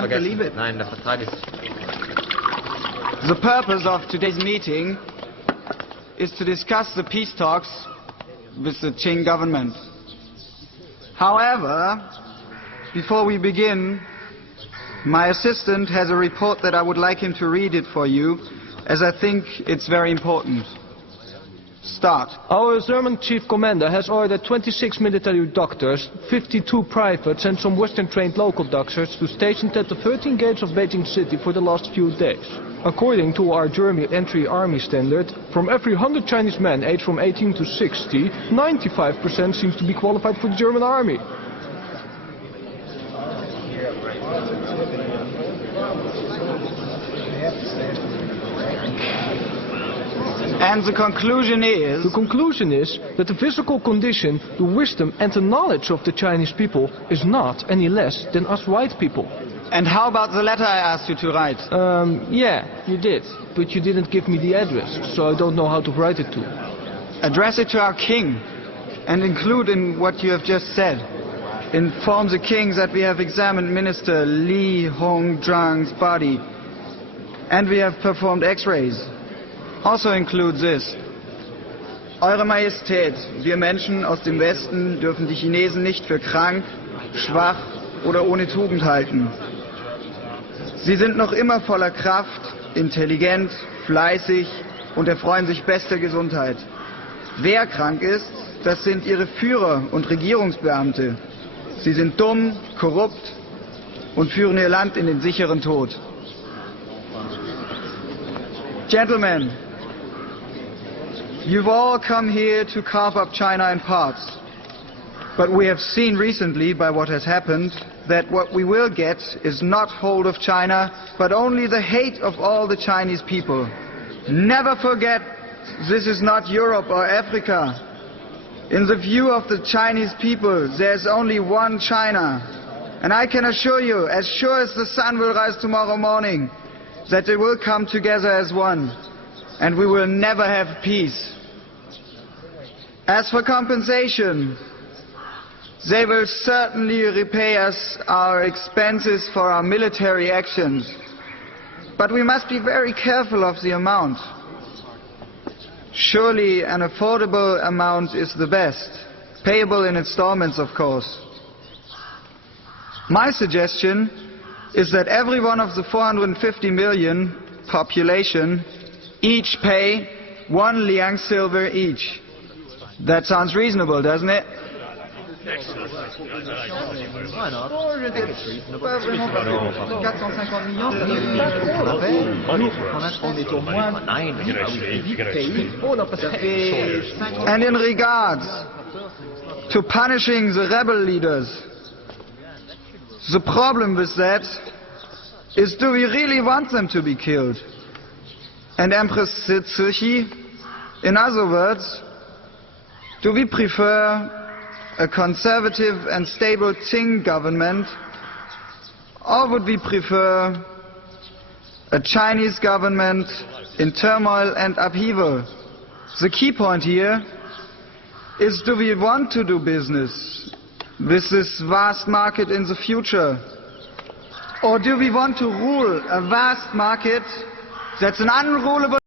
can't believe it. Nein, der Vertrag ist... The purpose of today's meeting is to discuss the peace talks with the Qing government. However, before we begin, my assistant has a report that I would like him to read it for you, as I think it's very important. Start. Our German chief commander has ordered 26 military doctors, 52 privates and some Western-trained local doctors to station at the 13 gates of Beijing city for the last few days. According to our German entry army standard, from every 100 Chinese men aged from 18 to 60, 95% seems to be qualified for the German army. And the conclusion is... The conclusion is that the physical condition, the wisdom and the knowledge of the Chinese people is not any less than us white people. And how about the letter I asked you to write? Yeah, you did. But you didn't give me the address, so I don't know how to write it to. Address it to our king and include in what you have just said. Inform the king that we have examined Minister Li Hongzhang's body and we have performed X-rays. Also include this. Eure Majestät, wir Menschen aus dem Westen dürfen die Chinesen nicht für krank, schwach oder ohne Tugend halten. Sie sind noch immer voller Kraft, intelligent, fleißig und erfreuen sich bester Gesundheit. Wer krank ist, das sind ihre Führer und Regierungsbeamte. Sie sind dumm, korrupt und führen ihr Land in den sicheren Tod. Gentlemen, you've all come here to carve up China in parts. But we have seen recently, by what has happened, that what we will get is not hold of China, but only the hate of all the Chinese people. Never forget, this is not Europe or Africa. In the view of the Chinese people, there's only one China. And I can assure you, as sure as the sun will rise tomorrow morning, that they will come together as one. And we will never have peace. As for compensation, they will certainly repay us our expenses for our military actions. But we must be very careful of the amount. Surely an affordable amount is the best, payable in installments, of course. My suggestion is that every one of the 450 million population each pay 1 liang silver each. That sounds reasonable, doesn't it? And in regards to punishing the rebel leaders, the problem with that is, do we really want them to be killed? And Empress Cixi, in other words, do we prefer a conservative and stable Qing government, or would we prefer a Chinese government in turmoil and upheaval? The key point here is, do we want to do business with this vast market in the future? Or do we want to rule a vast market that's an unrulable